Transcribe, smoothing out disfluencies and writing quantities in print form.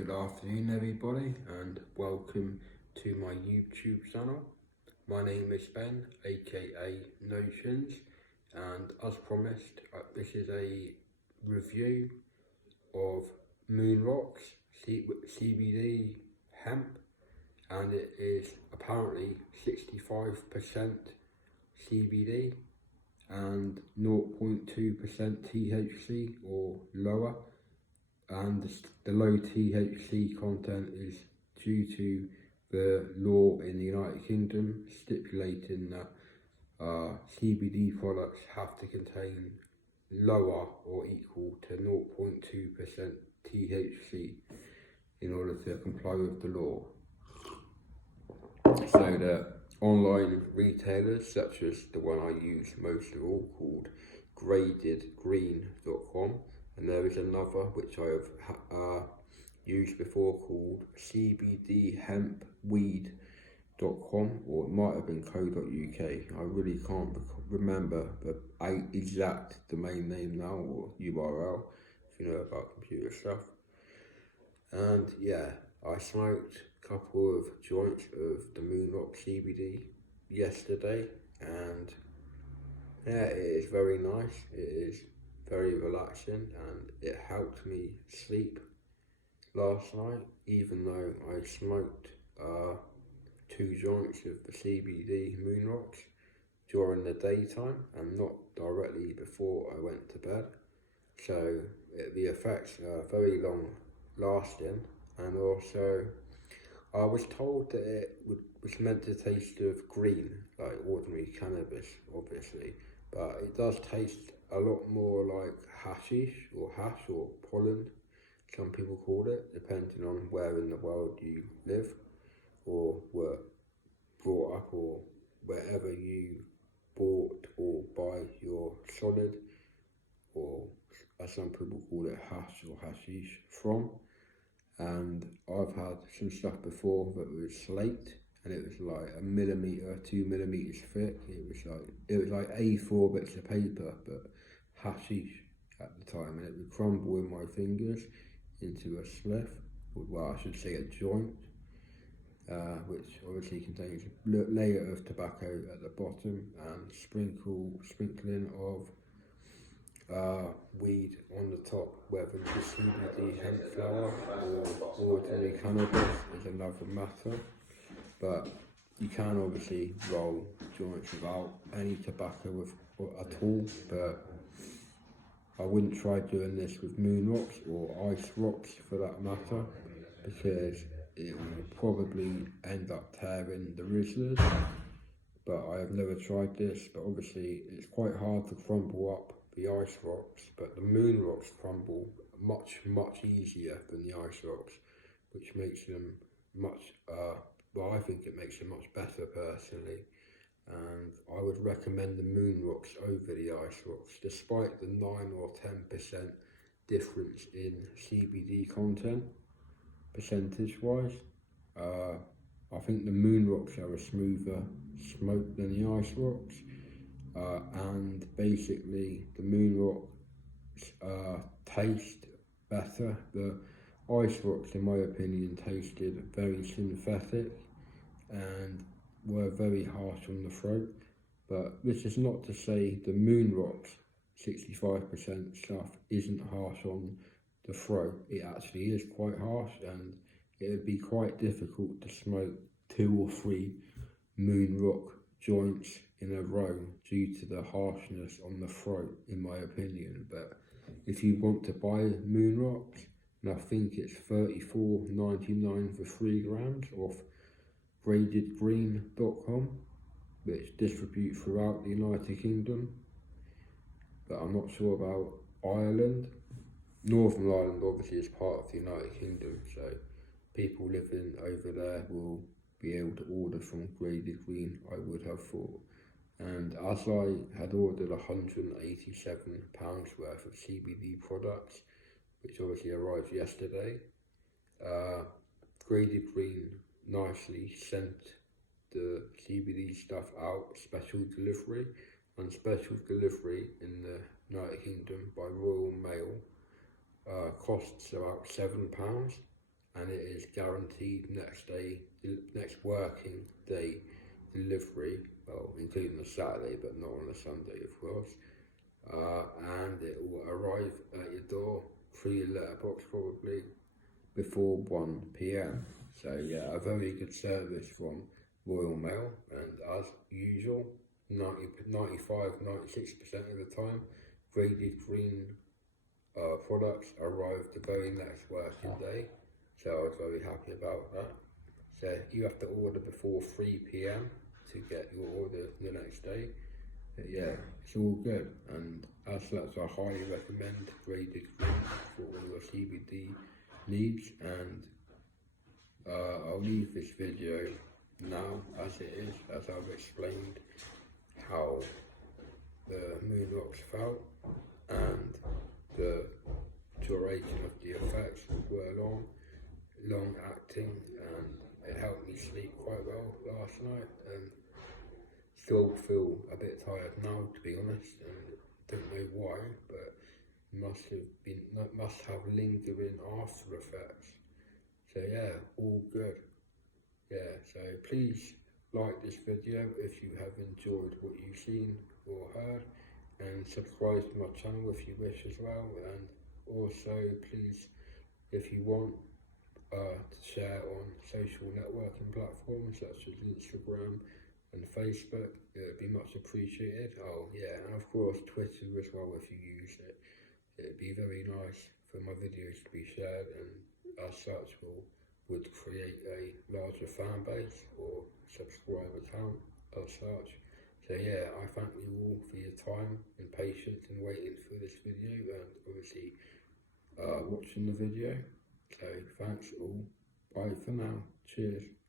Good afternoon everybody and welcome to my YouTube channel. My name is Ben, aka Notions, and as promised this is a review of Moon Rocks CBD hemp, and it is apparently 65% CBD and 0.2% THC or lower. And the low THC content is due to the law in the United Kingdom stipulating that CBD products have to contain lower or equal to 0.2% THC in order to comply with the law. So the online retailers, such as the one I use most of all, called gradedgreen.com, and there is another which I have used before called cbdhempweed.com, or it might have been co.uk. I really can't remember the exact domain name now, or URL, if you know about computer stuff. And yeah, I smoked a couple of joints of the Moon Rock CBD yesterday, and yeah, it is very nice. It is very relaxing, and it helped me sleep last night, even though I smoked 2 joints of the CBD Moon Rocks during the daytime and not directly before I went to bed. So the effects are very long lasting, and also I was told that it was meant to taste of green, like ordinary cannabis, obviously, but it does taste a lot more like hashish or hash or pollen, some people call it, depending on where in the world you live or were brought up, or wherever you bought or buy your solid, or as some people call it, hash or hashish from. And I've had some stuff before that was slaked, and it was like 1 millimeter, 2 millimeters thick. It was like A4 bits of paper, but hashish at the time, and it would crumble in my fingers into a spliff, well, I should say a joint, which obviously contains a layer of tobacco at the bottom and sprinkling of weed on the top, whether it's CBD hemp flower or ordinary cannabis is another matter. But you can obviously roll joints without any tobacco at all, but I wouldn't try doing this with Moon Rocks or Ice Rocks for that matter, because it will probably end up tearing the Rizzlers. But I have never tried this, but obviously it's quite hard to crumble up the Ice Rocks, but the Moon Rocks crumble much easier than the Ice Rocks, which makes them much, well, I think it makes them much better personally. And I would recommend the Moon Rocks over the Ice Rocks, despite the 9 or 10% difference in CBD content, percentage-wise. I think the Moon Rocks are a smoother smoke than the Ice Rocks, and basically the Moon Rocks taste better. The Ice Rocks, in my opinion, tasted very synthetic and were very harsh on the throat. But this is not to say the Moon Rocks 65% stuff isn't harsh on the throat. It actually is quite harsh, and it would be quite difficult to smoke 2 or 3 Moon Rock joints in a row due to the harshness on the throat, in my opinion. But if you want to buy Moon Rocks, and I think it's $34.99 for 3 grams off gradedgreen.com, which distribute throughout the United Kingdom, but I'm not sure about Ireland. Northern Ireland obviously is part of the United Kingdom, so people living over there will be able to order from Graded Green, I would have thought. And as I had ordered £187 worth of CBD products, which obviously arrived yesterday, Graded Green nicely sent the CBD stuff out, special delivery, and special delivery in the United Kingdom by Royal Mail costs about £7, and it is guaranteed next working day delivery, well, including the Saturday, but not on a Sunday, of course. And it will arrive at your door through your letterbox probably before 1 p.m. So yeah, a very good service from Royal Mail, and as usual, 95, 96% of the time, graded green products arrive the very next working day. So I was very happy about that. So you have to order before 3 p.m. to get your order the next day. But yeah, it's all good, and as such I highly recommend graded green for all your CBD needs. And I'll leave this video now as it is, as I've explained how the moon rocks felt and the duration of the effects were long acting, and it helped me sleep quite well last night, and still feel a bit tired now, to be honest, and don't know why, but must have lingering after effects. So yeah, all good. Yeah, so please like this video if you have enjoyed what you've seen or heard, and subscribe to my channel if you wish as well. And also please, if you want, to share on social networking platforms such as Instagram and Facebook, it would be much appreciated. Oh yeah, and of course Twitter as well if you use it. It'd be very nice for my videos to be shared, and as such would create a larger fan base or subscriber count as such. So yeah, I thank you all for your time and patience in waiting for this video, and obviously watching the video. So thanks all. Bye for now. Cheers.